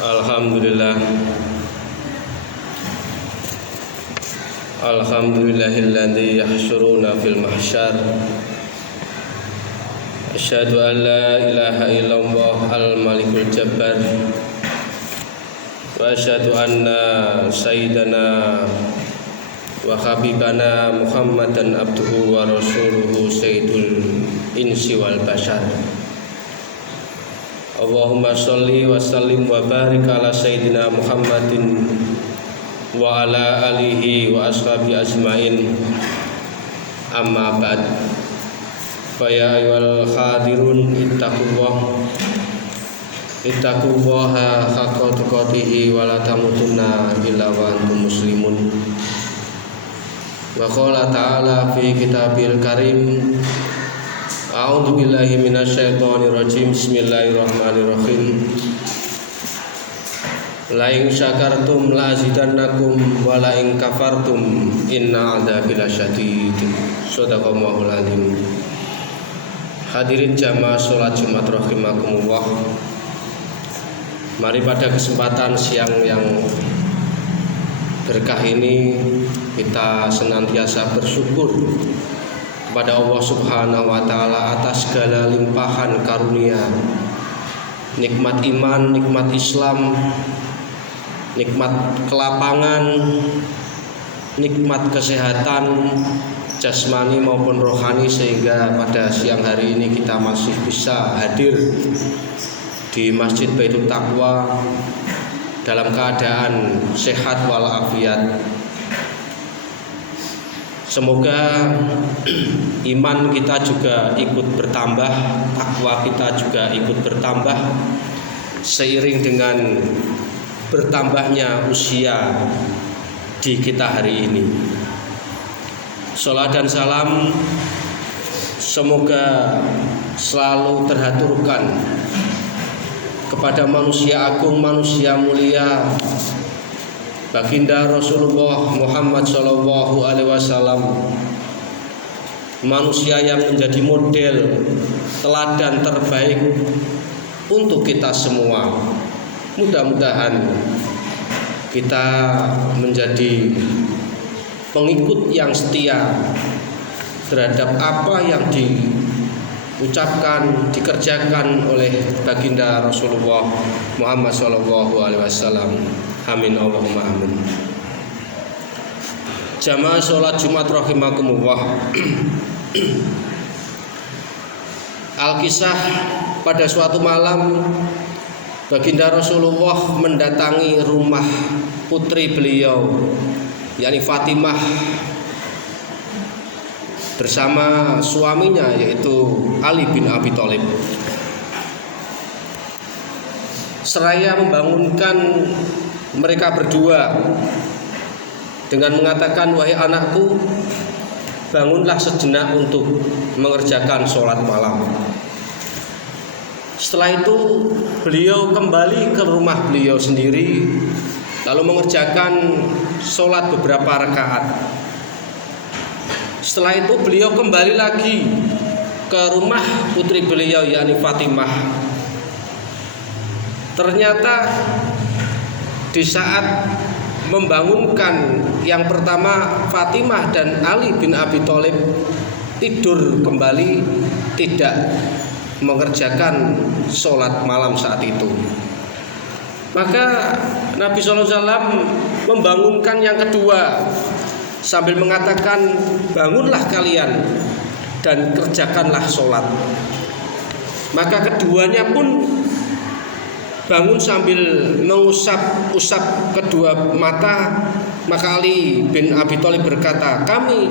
Alhamdulillah. Alhamdulillahilladzi yahsyuruna fil mahsyar. Asyhadu an la ilaha illallah al-malikul jabbar. Wa asyhadu anna sayyidana wa habibana Muhammadan abduhu wa rasuluhu sayyidul insi wal bashar. Allahumma sholli wa sallim wa barik ala sayyidina Muhammadin wa ala alihi wa ashabi ajmain. Amma ba'd. Fa ya ayyuhal hadirun ittaqullaha haqqa tuqatih wa la tamutunna illa wa antum muslimun. Wa qala ta'ala fi kitabil karim, a'udzu billahi minasyaitonir rajim. Bismillahirrahmanirrahim. La in syakartum la azidannakum wa la in kafartum inna 'adzabi lasyadid. Shadaqallahul azim. Hadirin jamaah salat Jumat rahimakumullah. Mari pada kesempatan siang yang berkah ini kita senantiasa bersyukur kepada Allah Subhanahu wa taala atas segala limpahan karunia, nikmat iman, nikmat Islam, nikmat kelapangan, nikmat kesehatan jasmani maupun rohani, sehingga pada siang hari ini kita masih bisa hadir di Masjid Baitul Taqwa dalam keadaan sehat walafiat. Semoga iman kita juga ikut bertambah, takwa kita juga ikut bertambah seiring dengan bertambahnya usia di kita hari ini. Salat dan salam semoga selalu terhaturkan kepada manusia agung, manusia mulia, Baginda Rasulullah Muhammad Sallallahu Alaihi Wasallam, manusia yang menjadi model teladan terbaik untuk kita semua. Mudah-mudahan kita menjadi pengikut yang setia terhadap apa yang diucapkan, dikerjakan oleh Baginda Rasulullah Muhammad Sallallahu Alaihi Wasallam. Amin Allahumma amin. Jamaah sholat Jumat rahimakumullah. Al-Kisah, pada suatu malam Baginda Rasulullah mendatangi rumah putri beliau, yakni Fatimah, bersama suaminya yaitu Ali bin Abi Thalib. Seraya membangunkan mereka berdua dengan mengatakan, wahai anakku, bangunlah sejenak untuk mengerjakan sholat malam. Setelah itu beliau kembali ke rumah beliau sendiri, lalu mengerjakan sholat beberapa rakaat. Setelah itu beliau kembali lagi ke rumah putri beliau yakni Fatimah. Ternyata di saat membangunkan yang pertama Fatimah dan Ali bin Abi Thalib tidur kembali, tidak mengerjakan sholat malam saat itu. Maka Nabi SAW membangunkan yang kedua sambil mengatakan, bangunlah kalian dan kerjakanlah sholat. Maka keduanya pun bangun sambil mengusap-usap kedua mata. Maka Ali bin Abi Thalib berkata, kami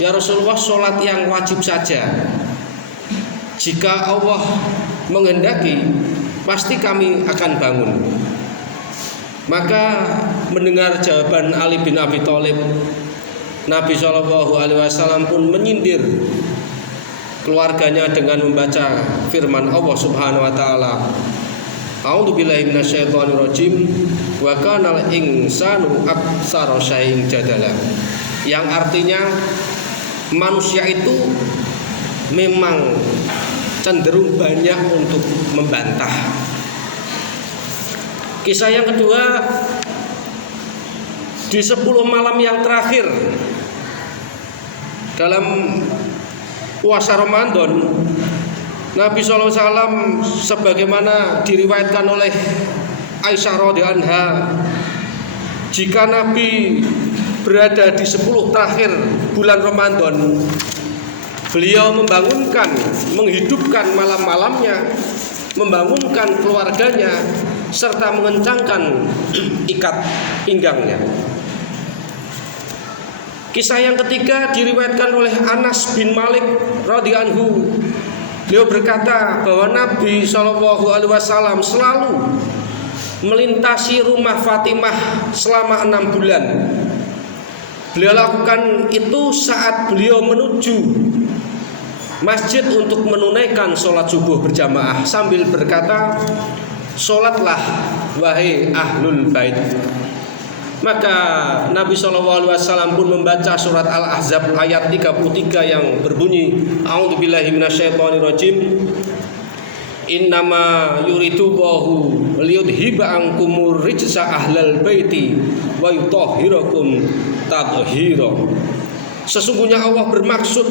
ya Rasulullah sholat yang wajib saja. Jika Allah menghendaki, pasti kami akan bangun. Maka mendengar jawaban Ali bin Abi Thalib, Nabi SAW pun menyindir keluarganya dengan membaca firman Allah Subhanahu wa taala, A'udzubillahi minasyaitonirrajim wa kanal insanu aktsara syai'in jadala. Yang artinya manusia itu memang cenderung banyak untuk membantah. Kisah yang kedua, di 10 malam yang terakhir dalam puasa Ramadan, Nabi SAW sebagaimana diriwayatkan oleh Aisyah radhiyallahu anha, jika Nabi berada di 10 terakhir bulan Ramadan, beliau membangunkan, menghidupkan malam-malamnya, membangunkan keluarganya, serta mengencangkan ikat pinggangnya. Kisah yang ketiga diriwayatkan oleh Anas bin Malik radhiyallahu anhu. Beliau berkata bahwa Nabi SAW selalu melintasi rumah Fatimah selama 6 bulan. Beliau lakukan itu saat beliau menuju masjid untuk menunaikan sholat subuh berjamaah sambil berkata, sholatlah wahai ahlul bait. Maka Nabi SAW pun membaca surat Al-Ahzab ayat 33 yang berbunyi, A'udzubillahi minasyaitonirrajim, Innama yuridullahu liyudhiba ankumur rijsa ahlal baiti wa yutahhirakum tathira. Sesungguhnya Allah bermaksud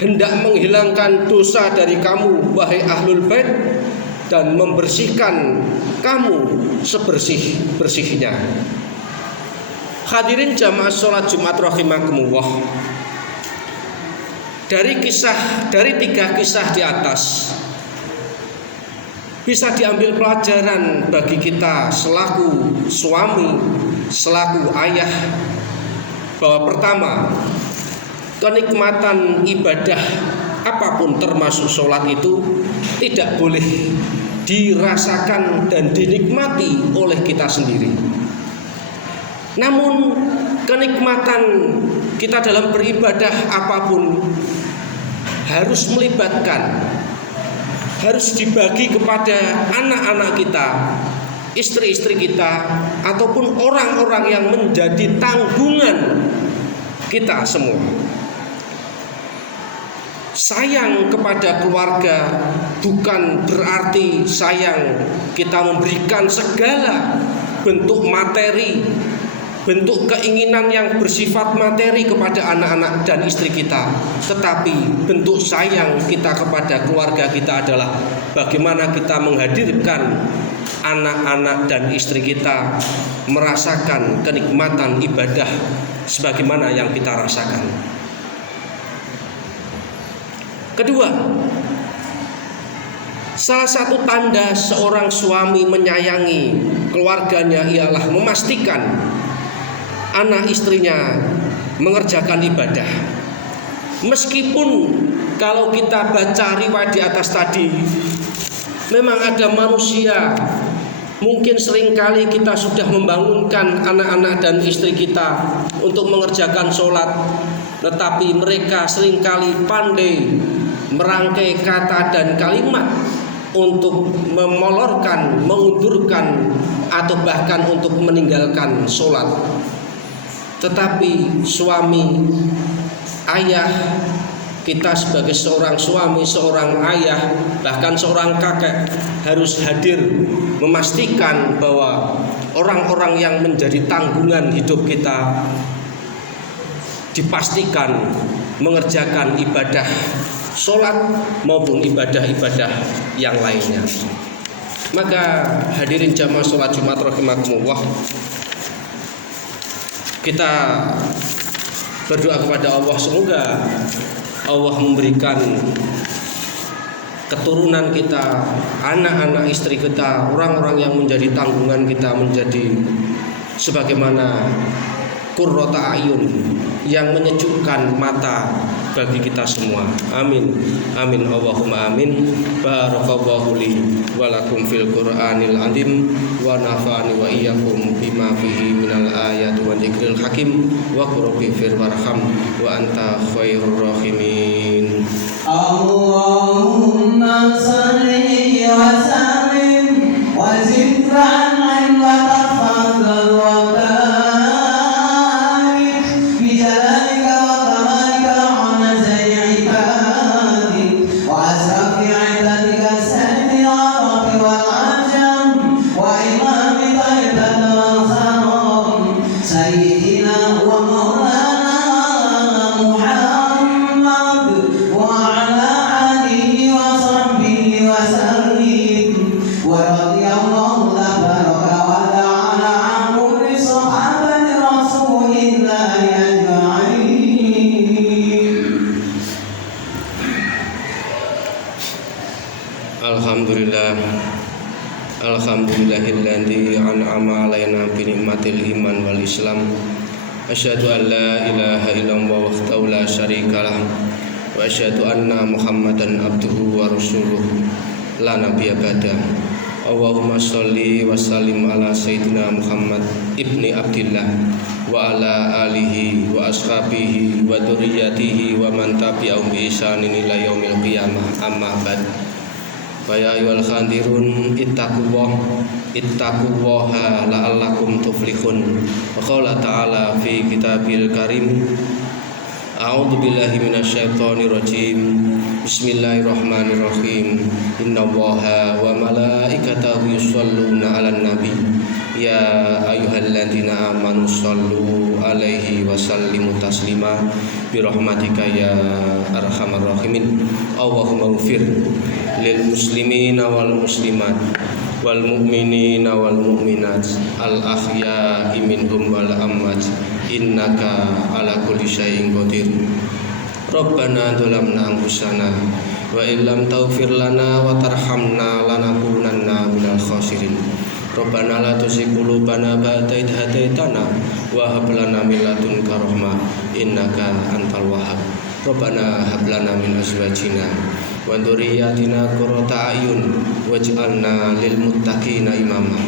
hendak menghilangkan dosa dari kamu wahai ahlul bait dan membersihkan kamu sebersih-bersihnya. Hadirin jamaah sholat Jumat rahimakumullah. Dari 3 kisah di atas bisa diambil pelajaran bagi kita selaku suami, selaku ayah, bahwa pertama, kenikmatan ibadah apapun termasuk sholat itu tidak boleh dirasakan dan dinikmati oleh kita sendiri. Namun kenikmatan kita dalam beribadah apapun harus melibatkan, harus dibagi kepada anak-anak kita, istri-istri kita, ataupun orang-orang yang menjadi tanggungan kita semua. Sayang kepada keluarga bukan berarti sayang kita memberikan segala bentuk materi, bentuk keinginan yang bersifat materi kepada anak-anak dan istri kita. Tetapi bentuk sayang kita kepada keluarga kita adalah bagaimana kita menghadirkan anak-anak dan istri kita merasakan kenikmatan ibadah sebagaimana yang kita rasakan. Kedua, salah satu tanda seorang suami menyayangi keluarganya ialah memastikan anak istrinya mengerjakan ibadah. Meskipun kalau kita baca riwayat di atas tadi, memang ada manusia, mungkin seringkali kita sudah membangunkan anak-anak dan istri kita untuk mengerjakan sholat, tetapi mereka seringkali pandai merangkai kata dan kalimat untuk memolorkan, mengundurkan, atau bahkan untuk meninggalkan sholat. Tetapi suami, ayah, kita sebagai seorang suami, seorang ayah, bahkan seorang kakek harus hadir memastikan bahwa orang-orang yang menjadi tanggungan hidup kita dipastikan mengerjakan ibadah sholat maupun ibadah-ibadah yang lainnya. Maka hadirin jamaah sholat Jumat rahimakumullah, kita berdoa kepada Allah semoga Allah memberikan keturunan kita, anak-anak istri kita, orang-orang yang menjadi tanggungan kita menjadi sebagaimana qurrata ayun, yang menyejukkan mata bagi kita semua. Amin. Amin Allahumma amin. Barakallahu li wa lakum fil Qur'anil azim wa nafa'ani wa iyyakum bima fihi minal ayati wa dzikril hakim wa qurbi fir warham wa anta khairur rahimin. Allahumma salli wa sallim wa zid an'am wa tafadhal wa Alhamdulillahilladzi an'ama 'alaina bi ni'matil iman wal islam. Asyhadu an la ilaha illallah wahdahu la syarikalah wa asyhadu anna Muhammadan abduhu wa rasuluh la nabiyya ba'da. Allahumma sholli wa sallim ala sayyidina Muhammad ibni Abdillah wa ala alihi wa ashabihi wa dzurriyyatihi wa man tabi'ahum bi ihsanin ila yaumil qiyamah. Amma ba'd. Fa ayyuhal khadirun ittaqullaha la'allakum tuflihun. Wa qala ta'ala fi kitabil karim, a'udzu billahi minasyaitonir rajim. Bismillahirrahmanirrahim. Innallaha wa malaikatahu yusholluna 'alan nabi ya ayyuhalladzina amanu shollu 'alaihi wa sallimu taslima bi rahmatika ya arhamar rahimin. Allahumma ighfir lil muslimina wal muslimat wal mu'minina wal mu'minat al ahya'i minhum wal amwat innaka ala kulli syai'in qadir. Rabbana dzalamna anfusana wa illam taghfir lana wa tarhamna lanakunanna minal khasirin. Rabbana la tuzigh qulubana ba'da idh hadaitana wa hab lana min ladunka rahmah innaka antal wahhab. Rabbana hab lana min azwajina wa dzurriyyatina qurrata a'yun waj'alna lil muttaqina imama.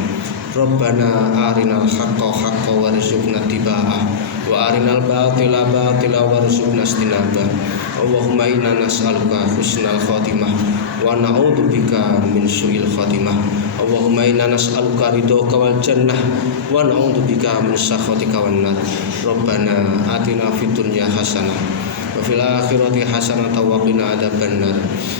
Rabbana arinal haqqa haqqan warzuqna ittiba'ah wa arinal batila batila warzuqna ijtinabah. Allahumma inna nas'aluka husnal khatimah wa na'udzubika min su'il khatimah. Allahumma inna nas'aluka ridhoka wal jannah wa na'udzubika min sakhatika wan nar. Rabbana atina fid dunya hasanah wa fil akhirati hasanatan wa qina adzabannar.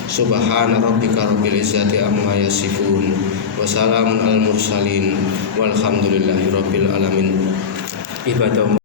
Subhana rabbika rabbil izzati amma yasifun wa salamun alal mursalin walhamdulillahi rabbil alamin. Ibadah